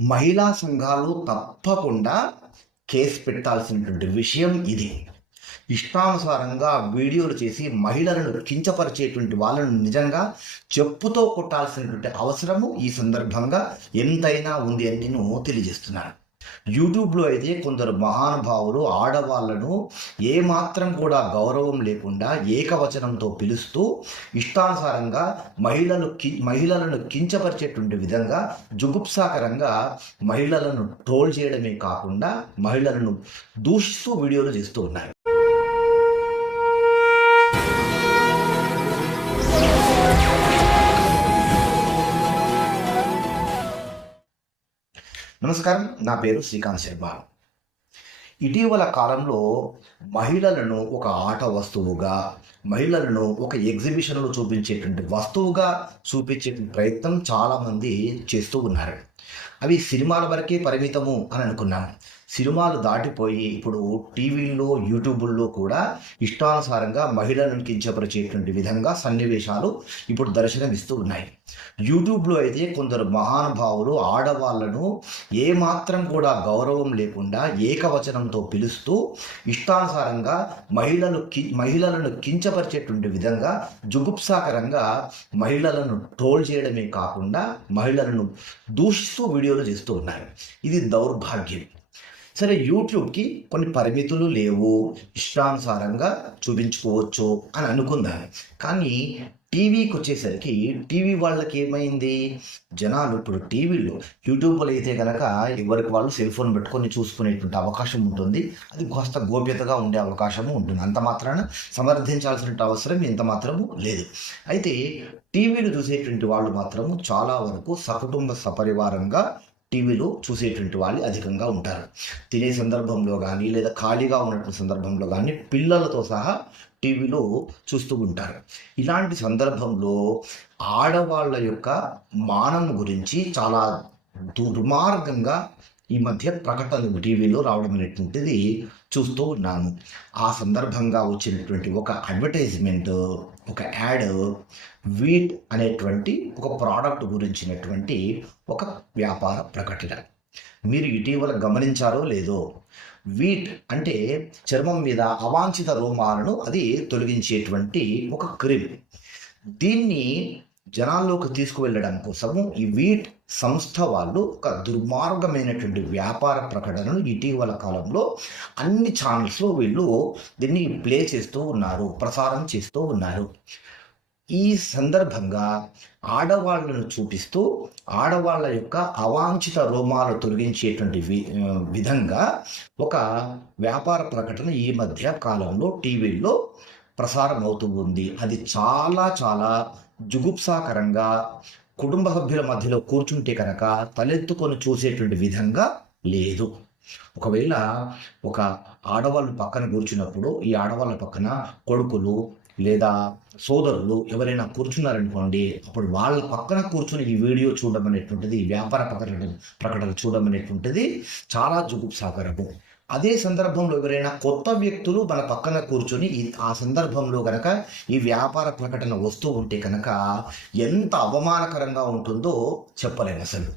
మహిళా సంఘాలు తప్పకుండా కేసు పెట్టాల్సినటువంటి విషయం ఇది. ఇష్టానుసారంగా వీడియోలు చేసి మహిళలను కించపరిచేటువంటి వాళ్ళను నిజంగా చెప్పుతో కొట్టాల్సినటువంటి అవసరము ఈ సందర్భంగా ఎంతైనా ఉంది అని నేను తెలియజేస్తున్నాను. యూట్యూబ్లో అయితే కొందరు మహానుభావులు ఆడవాళ్ళను ఏమాత్రం కూడా గౌరవం లేకుండా ఏకవచనంతో పిలుస్తూ ఇష్టానుసారంగా మహిళలు కి మహిళలను కించపరిచేటువంటి విధంగా జుగుప్సాకరంగా మహిళలను ట్రోల్ చేయడమే కాకుండా మహిళలను దూషిస్తూ వీడియోలు చేస్తూ ఉన్నారు. నమస్కారం నా పేరు శ్రీకాంత్ శర్మ. ఇటీవల కాలంలో మహిళలను ఒక ఆట వస్తువుగా మహిళలను ఒక ఎగ్జిబిషన్లో చూపించేటువంటి వస్తువుగా చూపించే ప్రయత్నం చాలామంది చేస్తూ ఉన్నారు. అవి సినిమాల వరకే పరిమితము అని అనుకున్నాను సినిమాలు దాటిపోయి ఇప్పుడు టీవీల్లో యూట్యూబుల్లో కూడా ఇష్టానుసారంగా మహిళలను కించపరిచేటువంటి విధంగా సన్నివేశాలు ఇప్పుడు దర్శనమిస్తూ ఉన్నాయి. యూట్యూబ్లో అయితే కొందరు మహానుభావులు ఆడవాళ్ళను ఏమాత్రం కూడా గౌరవం లేకుండా ఏకవచనంతో పిలుస్తూ ఇష్టానుసారంగా మహిళలు కి మహిళలను కించపరిచేటువంటి విధంగా జుగుప్సాకరంగా మహిళలను ట్రోల్ చేయడమే కాకుండా మహిళలను దూషిస్తూ వీడియోలు చేస్తూ ఉన్నారు ఇది దౌర్భాగ్యం. సరే యూట్యూబ్కి కొన్ని పరిమితులు లేవు. ఇష్టానుసారంగా చూపించుకోవచ్చు అని అనుకుందాం? కానీ టీవీకి వచ్చేసరికి టీవీ వాళ్ళకి ఏమైంది? జనాలు ఇప్పుడు టీవీలో యూట్యూబ్లో అయితే కనుక ఎవరికి వాళ్ళు సెల్ ఫోన్ పెట్టుకొని చూసుకునేటువంటి అవకాశం ఉంటుంది. అది కాస్త గోప్యతగా ఉండే అవకాశము ఉంటుంది. అంత మాత్రాన సమర్థించాల్సిన అవసరం ఇంత మాత్రము లేదు. అయితే టీవీలు చూసేటువంటి వాళ్ళు మాత్రము చాలా వరకు సకుటుంబ సపరివారంగా టీవీలో చూసేటువంటి వాళ్ళు అధికంగా ఉంటారు. తినే సందర్భంలో కానీ లేదా ఖాళీగా ఉన్నటువంటి సందర్భంలో కానీ పిల్లలతో సహా టీవీలో చూస్తూ ఉంటారు. ఇలాంటి సందర్భంలో ఆడవాళ్ళ యొక్క మానం గురించి చాలా దుర్మార్గంగా ఈ మధ్య ప్రకటనలు టీవీలో రావడం అనేటువంటిది చూస్తూ ఉన్నాను. ఆ సందర్భంగా వచ్చినటువంటి ఒక అడ్వర్టైజ్మెంట్ ఒక యాడ్ వీట్ అనేటువంటి ఒక ప్రోడక్ట్ గురించినటువంటి ఒక వ్యాపార ప్రకటన. మీరు ఇటీవల గమనించారో లేదో వీట్ అంటే చర్మం మీద అవాంఛిత రోమాలను అది తొలగించేటువంటి ఒక క్రీమ్. దీన్ని జనాల్లోకి తీసుకువెళ్ళడం కోసము ఈ వీట్ సంస్థ వాళ్ళు ఒక దుర్మార్గమైనటువంటి వ్యాపార ప్రకటనను ఇటీవల కాలంలో అన్ని ఛానల్స్లో వీళ్ళు దీన్ని ప్లే చేస్తూ ఉన్నారు ప్రసారం చేస్తూ ఉన్నారు. ఈ సందర్భంగా ఆడవాళ్ళను చూపిస్తూ ఆడవాళ్ళ యొక్క అవాంఛిత రోమాలు తొలగించేటువంటి వి విధంగా ఒక వ్యాపార ప్రకటన ఈ మధ్య కాలంలో టీవీల్లో ప్రసారం అవుతూ ఉంది. అది చాలా చాలా జుగుప్సాకరంగా కుటుంబ సభ్యుల మధ్యలో కూర్చుంటే కనుక తలెత్తుకొని చూసేటువంటి విధంగా లేదు. ఒకవేళ ఒక ఆడవాళ్ళు పక్కన కూర్చున్నప్పుడు ఈ ఆడవాళ్ళ పక్కన కొడుకులు లేదా సోదరులు ఎవరైనా కూర్చున్నారనుకోండి అప్పుడు వాళ్ళ పక్కన కూర్చుని ఈ వీడియో చూడడం అనేటువంటిది వ్యాపార ప్రకటన ప్రకటన చూడడం అనేటువంటిది చాలా జుగుప్సాగరము. అదే సందర్భంలో ఎవరైనా కొత్త వ్యక్తులు మన పక్కన కూర్చొని ఈ ఆ సందర్భంలో కనుక ఈ వ్యాపార ప్రకటన వస్తూ ఉంటే కనుక ఎంత అవమానకరంగా ఉంటుందో చెప్పలేను అసలు.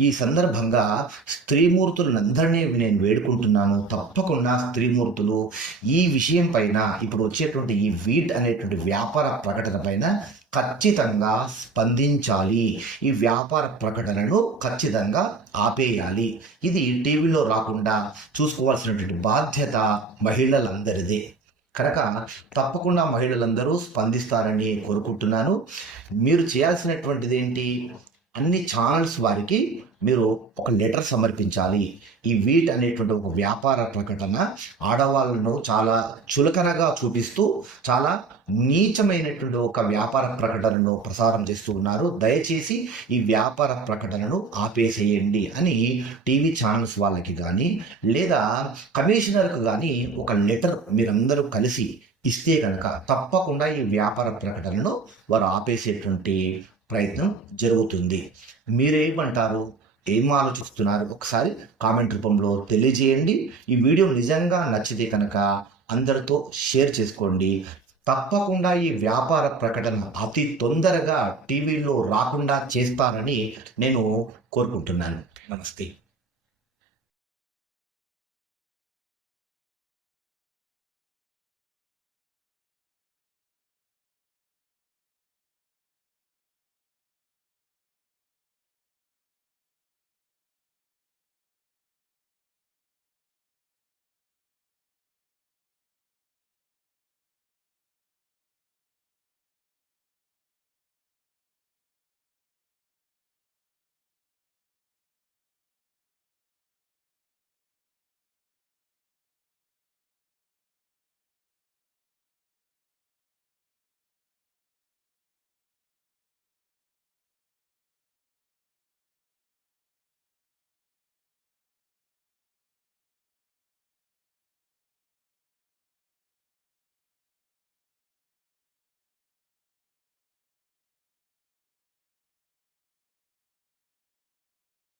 ఈ సందర్భంగా స్త్రీమూర్తులందరినీ నేను వేడుకుంటున్నాను. తప్పకుండా స్త్రీమూర్తులు ఈ విషయం పైన ఇప్పుడు వచ్చేటువంటి ఈ వీట్ అనేటువంటి వ్యాపార ప్రకటన పైన ఖచ్చితంగా స్పందించాలి. ఈ వ్యాపార ప్రకటనను ఖచ్చితంగా ఆపేయాలి. ఇది టీవీలో రాకుండా చూసుకోవాల్సినటువంటి బాధ్యత మహిళలందరిదే. కనుక తప్పకుండా మహిళలందరూ స్పందిస్తారని కోరుకుంటున్నాను. మీరు చేయాల్సినటువంటిది ఏంటి అన్ని ఛానల్స్ వారికి మీరు ఒక లెటర్ సమర్పించాలి. ఈ వీట్ అనేటువంటి ఒక వ్యాపార ప్రకటన ఆడవాళ్ళను చాలా చులకనగా చూపిస్తూ చాలా నీచమైనటువంటి ఒక వ్యాపార ప్రకటనను ప్రసారం చేస్తూ ఉన్నారు. దయచేసి ఈ వ్యాపార ప్రకటనను ఆపేసేయండి అని టీవీ ఛానల్స్ వాళ్ళకి కానీ లేదా కమిషనర్కు కానీ ఒక లెటర్ మీరందరూ కలిసి ఇస్తే కనుక తప్పకుండా ఈ వ్యాపార ప్రకటనను వారు ఆపేసేటువంటి ప్రయత్నం జరుగుతుంది. మీరేమంటారు ఏం ఆలోచిస్తున్నారు? ఒకసారి కామెంట్ రూపంలో తెలియజేయండి. ఈ వీడియో నిజంగా నచ్చితే కనుక అందరితో షేర్ చేసుకోండి. తప్పకుండా ఈ వ్యాపార ప్రకటన అతి తొందరగా టీవీలో రాకుండా చేస్తారని నేను కోరుకుంటున్నాను. నమస్తే.